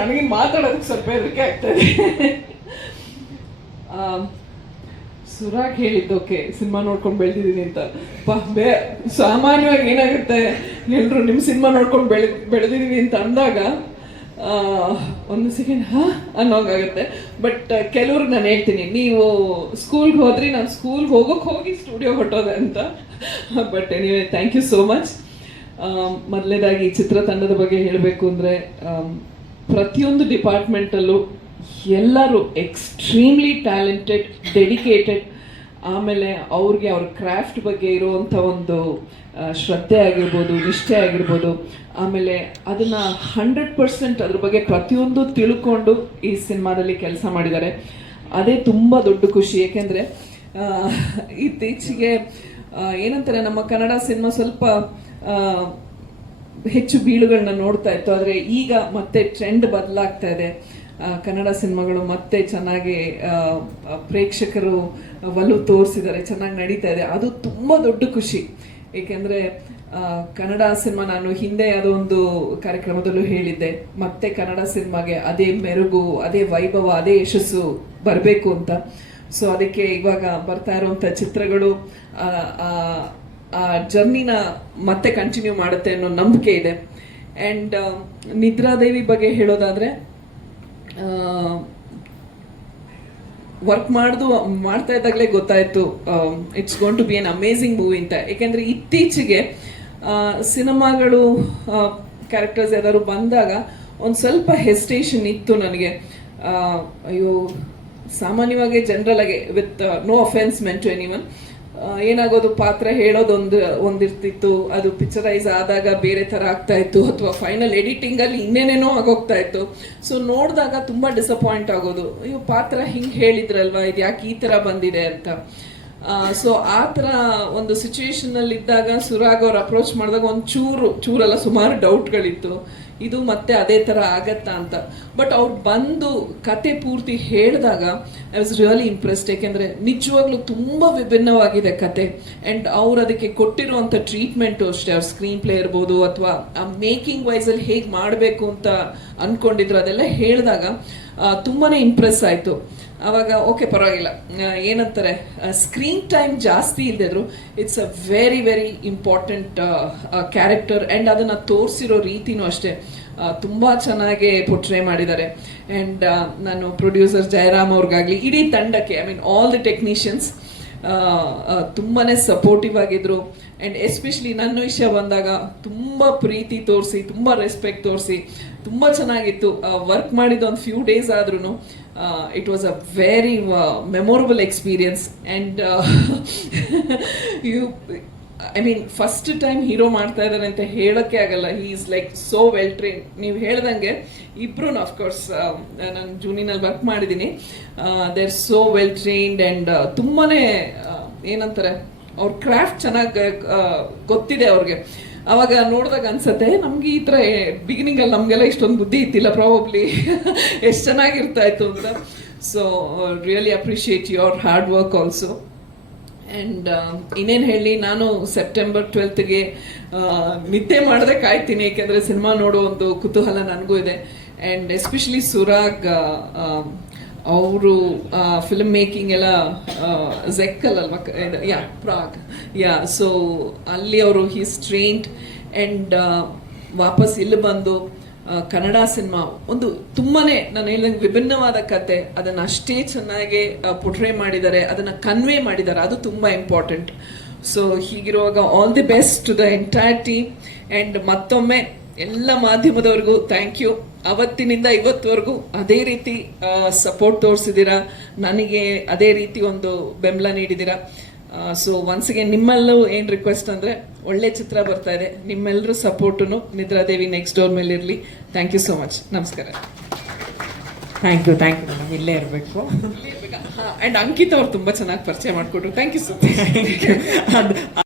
ನನಗೆ ಮಾತಾಡೋದಕ್ಕೆ ಸ್ವಲ್ಪ ಹೆದರಿಕೆ ಆಗ್ತದೆ. ಸುರಾಗ್ ಹೇಳಿದ್ದೋಕೆ ಸಿನಿಮಾ ನೋಡ್ಕೊಂಡು ಬೆಳೆದಿದ್ದೀನಿ ಅಂತ. ಸಾಮಾನ್ಯವಾಗಿ ಏನಾಗುತ್ತೆ, ಎಲ್ಲರೂ ನಿಮ್ಮ ಸಿನಿಮಾ ನೋಡ್ಕೊಂಡು ಬೆಳೆದಿದ್ದೀವಿ ಅಂತ ಅಂದಾಗ ಒಂದು ಸೆಕೆಂಡ್ ಅನ್ನೋಂಗಾಗುತ್ತೆ. ಬಟ್ ಕೆಲವ್ರಿಗೆ ನಾನು ಹೇಳ್ತೀನಿ, ನೀವು ಸ್ಕೂಲ್ಗೆ ಹೋದ್ರಿ, ನಾನು ಸ್ಕೂಲ್ಗೆ ಹೋಗಿ ಸ್ಟುಡಿಯೋ ಹೊಟ್ಟೋದೆ ಅಂತ. But anyway, thank you so much. ಮೊದಲನೇದಾಗಿ ಚಿತ್ರತಂಡದ ಬಗ್ಗೆ ಹೇಳಬೇಕು ಅಂದರೆ, ಪ್ರತಿಯೊಂದು ಡಿಪಾರ್ಟ್ಮೆಂಟಲ್ಲೂ ಎಲ್ಲರೂ ಎಕ್ಸ್ಟ್ರೀಮ್ಲಿ ಟ್ಯಾಲೆಂಟೆಡ್, ಡೆಡಿಕೇಟೆಡ್. ಆಮೇಲೆ ಅವ್ರಿಗೆ ಅವ್ರ ಕ್ರಾಫ್ಟ್ ಬಗ್ಗೆ ಇರುವಂಥ ಒಂದು ಶ್ರದ್ಧೆ ಆಗಿರ್ಬೋದು, ನಿಷ್ಠೆ ಆಗಿರ್ಬೋದು, ಆಮೇಲೆ ಅದನ್ನು 100% ಅದ್ರ ಬಗ್ಗೆ ಪ್ರತಿಯೊಂದು ತಿಳ್ಕೊಂಡು ಈ ಸಿನಿಮಾದಲ್ಲಿ ಕೆಲಸ ಮಾಡಿದ್ದಾರೆ. ಅದೇ ತುಂಬ ದೊಡ್ಡ ಖುಷಿ. ಏಕೆಂದರೆ ಇತ್ತೀಚೆಗೆ ಏನಂತಾರೆ, ನಮ್ಮ ಕನ್ನಡ ಸಿನಿಮಾ ಸ್ವಲ್ಪ ಹೆಚ್ಚು ಬೀಳುಗಳನ್ನ ನೋಡ್ತಾ ಇತ್ತು. ಆದರೆ ಈಗ ಮತ್ತೆ ಟ್ರೆಂಡ್ ಬದಲಾಗ್ತಾ ಇದೆ. ಕನ್ನಡ ಸಿನಿಮಾಗಳು ಮತ್ತೆ ಚೆನ್ನಾಗಿ ಪ್ರೇಕ್ಷಕರು ಒಲವು ತೋರಿಸಿದ್ದಾರೆ, ಚೆನ್ನಾಗಿ ನಡೀತಾ ಇದೆ. ಅದು ತುಂಬ ದೊಡ್ಡ ಖುಷಿ. ಏಕೆಂದರೆ ಕನ್ನಡ ಸಿನಿಮಾ, ನಾನು ಹಿಂದೆ ಯಾವುದೋ ಒಂದು ಕಾರ್ಯಕ್ರಮದಲ್ಲೂ ಹೇಳಿದ್ದೆ, ಮತ್ತೆ ಕನ್ನಡ ಸಿನಿಮಾಗೆ ಅದೇ ಮೆರುಗು, ಅದೇ ವೈಭವ, ಅದೇ ಯಶಸ್ಸು ಬರಬೇಕು ಅಂತ. ಸೊ ಅದಕ್ಕೆ ಇವಾಗ ಬರ್ತಾ ಇರುವಂಥ ಚಿತ್ರಗಳು ಆ ಜರ್ನಿನ ಮತ್ತೆ ಕಂಟಿನ್ಯೂ ಮಾಡುತ್ತೆ ಅನ್ನೋ ನಂಬಿಕೆ ಇದೆ. ಆ್ಯಂಡ್ ನಿದ್ರಾದೇವಿ ಬಗ್ಗೆ ಹೇಳೋದಾದರೆ, ವರ್ಕ್ ಮಾಡ್ತಾ ಇದ್ದಾಗಲೇ ಗೊತ್ತಾಯಿತು it's gonna be an amazing movie ಅಂತ. ಏಕೆಂದರೆ ಇತ್ತೀಚೆಗೆ ಸಿನಿಮಾಗಳು ಕ್ಯಾರೆಕ್ಟರ್ಸ್ ಯಾವ್ದಾದ್ರು ಬಂದಾಗ ಒಂದು ಸ್ವಲ್ಪ ಹೆಸಿಟೇಷನ್ ಇತ್ತು ನನಗೆ. ಅಯ್ಯೋ, ಸಾಮಾನ್ಯವಾಗಿ ಜನರಲ್ ಆಗಿ, with no offence meant to anyone, ಏನಾಗೋದು, ಪಾತ್ರ ಒಂದಿರ್ತಿತ್ತು, ಅದು ಪಿಕ್ಚರೈಸ್ ಆದಾಗ ಬೇರೆ ಥರ ಆಗ್ತಾ ಇತ್ತು, ಅಥವಾ ಫೈನಲ್ ಎಡಿಟಿಂಗಲ್ಲಿ ಇನ್ನೇನೇನೋ ಆಗೋಗ್ತಾ ಇತ್ತು. ಸೊ ನೋಡಿದಾಗ ತುಂಬ ಡಿಸಪಾಯಿಂಟ್ ಆಗೋದು, ಅಯ್ಯೋ ಪಾತ್ರ ಹಿಂಗೆ ಹೇಳಿದ್ರಲ್ವಾ, ಇದು ಯಾಕೆ ಈ ಥರ ಬಂದಿದೆ ಅಂತ. ಸೊ ಆ ಥರ ಒಂದು ಸಿಚುವೇಶನಲ್ಲಿ ಇದ್ದಾಗ ಸುರಾಗ್ ಅವ್ರು ಅಪ್ರೋಚ್ ಮಾಡಿದಾಗ ಒಂದು ಚೂರಲ್ಲ ಸುಮಾರು ಡೌಟ್ಗಳಿತ್ತು, ಇದು ಮತ್ತೆ ಅದೇ ಥರ ಆಗತ್ತಾ ಅಂತ. ಬಟ್ ಅವ್ರು ಬಂದು ಕತೆ ಪೂರ್ತಿ ಹೇಳಿದಾಗ ಐ ವಾಸ್ ರಿಯಲಿ ಇಂಪ್ರೆಸ್ಡ್. ಏಕೆಂದರೆ ನಿಜವಾಗ್ಲೂ ತುಂಬ ವಿಭಿನ್ನವಾಗಿದೆ ಕತೆ. ಆ್ಯಂಡ್ ಅವ್ರು ಅದಕ್ಕೆ ಕೊಟ್ಟಿರುವಂಥ ಟ್ರೀಟ್ಮೆಂಟು ಅಷ್ಟೇ, ಅವ್ರ ಸ್ಕ್ರೀನ್ ಪ್ಲೇ ಇರ್ಬೋದು, ಅಥವಾ ಆ ಮೇಕಿಂಗ್ ವೈಸಲ್ಲಿ ಹೇಗೆ ಮಾಡಬೇಕು ಅಂತ ಅಂದ್ಕೊಂಡಿದ್ರು, ಅದೆಲ್ಲ ಹೇಳಿದಾಗ ತುಂಬಾ ಇಂಪ್ರೆಸ್ ಆಯಿತು. ಆವಾಗ ಓಕೆ, ಪರವಾಗಿಲ್ಲ, ಏನಂತಾರೆ, ಸ್ಕ್ರೀನ್ ಟೈಮ್ ಜಾಸ್ತಿ ಇಲ್ಲದಿದ್ರು it's a very very important character. And ಅದನ್ನು ತೋರಿಸಿರೋ ರೀತಿನೂ ಅಷ್ಟೇ ತುಂಬ ಚೆನ್ನಾಗಿ ಪೋರ್ಟ್ರೇ ಮಾಡಿದ್ದಾರೆ. ಆ್ಯಂಡ್ ನಾನು ಪ್ರೊಡ್ಯೂಸರ್ ಜಯರಾಮ್ ಅವ್ರಿಗಾಗಲಿ, ಇಡೀ ತಂಡಕ್ಕೆ, I mean all the technicians ತುಂಬಾ ಸಪೋರ್ಟಿವ್ ಆಗಿದ್ರು. ಆ್ಯಂಡ್ ಎಸ್ಪೆಷಲಿ ನನ್ನ ವಿಷಯ ಬಂದಾಗ ತುಂಬ ಪ್ರೀತಿ ತೋರಿಸಿ, ತುಂಬ ರೆಸ್ಪೆಕ್ಟ್ ತೋರಿಸಿ, ತುಂಬ ಚೆನ್ನಾಗಿತ್ತು. ವರ್ಕ್ ಮಾಡಿದ ಒಂದು ಫ್ಯೂ ಡೇಸ್ ಆದ್ರೂ it was a very memorable experience. And I mean first time hero ಮಾಡ್ತಾ ಇದ್ದಾರೆ ಅಂತ ಹೇಳೋಕ್ಕೆ ಆಗಲ್ಲ. He is like so well train. ನೀವು ಹೇಳ್ದಂಗೆ ಇಬ್ರು ಅಫ್ಕೋರ್ಸ್ ನಾನು ಜೂನಿನಲ್ಲಿ ವರ್ಕ್ ಮಾಡಿದ್ದೀನಿ. They are so well trained. And ತುಂಬಾ ಏನಂತಾರೆ, ಅವ್ರ ಕ್ರಾಫ್ಟ್ ಚೆನ್ನಾಗಿ ಗೊತ್ತಿದೆ ಅವ್ರಿಗೆ. ಅವಾಗ ನೋಡಿದಾಗ ಅನ್ಸತ್ತೆ, ನಮ್ಗೆ ಈ ಥರ ಬಿಗಿನಿಂಗಲ್ಲಿ ನಮಗೆಲ್ಲ ಇಷ್ಟೊಂದು ಬುದ್ಧಿ ಇತ್ತಿಲ್ಲ ಪ್ರಾಬಬ್ಲಿ, ಎಷ್ಟು ಚೆನ್ನಾಗಿರ್ತಾ ಇತ್ತು ಅಂತ. So really appreciate your hard work also. And ಇನ್ನೇನು ಹೇಳಿ, ನಾನು ಸೆಪ್ಟೆಂಬರ್ 12ಗೆ ನಿದ್ದೆ ಮಾಡದೆ ಕಾಯ್ತೀನಿ. ಏಕೆಂದರೆ ಸಿನಿಮಾ ನೋಡೋ ಒಂದು ಕುತೂಹಲ ನನಗೂ ಇದೆ. ಆ್ಯಂಡ್ ಎಸ್ಪೆಷಲಿ ಸುರಾಗ್ ಅವರು ಫಿಲ್ಮ್ ಮೇಕಿಂಗ್ ಎಲ್ಲ ಝೆಕ್ಕಲ್ ಅಲ್ವಾ, ಪ್ರಾಗ್, ಸೊ ಅಲ್ಲಿ ಅವರು ಹೀಸ್ ಟ್ರೈನ್ಡ್. ಆ್ಯಂಡ್ ವಾಪಸ್ ಇಲ್ಲಿ ಬಂದು ಕನ್ನಡ ಸಿನಿಮಾ ಒಂದು ತುಂಬಾ ನಾನು ಹೇಳಿದಂಗೆ ವಿಭಿನ್ನವಾದ ಕತೆ, ಅದನ್ನು ಅಷ್ಟೇ ಚೆನ್ನಾಗಿ ಪೋರ್ಟ್ರೇ ಮಾಡಿದ್ದಾರೆ, ಅದನ್ನು ಕನ್ವೆ ಮಾಡಿದ್ದಾರೆ, ಅದು ತುಂಬ ಇಂಪಾರ್ಟೆಂಟ್. ಸೊ ಹೀಗಿರುವಾಗ all the best to the entire team. And ಮತ್ತೊಮ್ಮೆ ಎಲ್ಲ ಮಾಧ್ಯಮದವ್ರಿಗೂ ಥ್ಯಾಂಕ್ ಯು. ಅವತ್ತಿನಿಂದ ಇವತ್ತುವರೆಗೂ ಅದೇ ರೀತಿ ಸಪೋರ್ಟ್ ತೋರಿಸಿದ್ದೀರಾ, ನನಗೆ ಅದೇ ರೀತಿ ಒಂದು ಬೆಂಬಲ ನೀಡಿದ್ದೀರಾ. ಸೊ ಒನ್ಸ್ಗೆ ನಿಮ್ಮಲ್ಲೂ ಏನು ರಿಕ್ವೆಸ್ಟ್ ಅಂದರೆ, ಒಳ್ಳೆ ಚಿತ್ರ ಬರ್ತಾ ಇದೆ, ನಿಮ್ಮೆಲ್ಲರೂ ಸಪೋರ್ಟು ನಿದ್ರಾದೇವಿ ನೆಕ್ಸ್ಟ್ ಡೋರ್ ಮೇಲೆ ಇರಲಿ. Thank you so much. ನಮಸ್ಕಾರ. ಥ್ಯಾಂಕ್ ಯು ಮೇಡಮ್, ಇಲ್ಲೇ ಇರಬೇಕು. ಆ್ಯಂಡ್ ಅಂಕಿತ್ ಅವ್ರು ತುಂಬ ಚೆನ್ನಾಗಿ ಪರಿಚಯ ಮಾಡಿಕೊಟ್ರು. Thank you so much.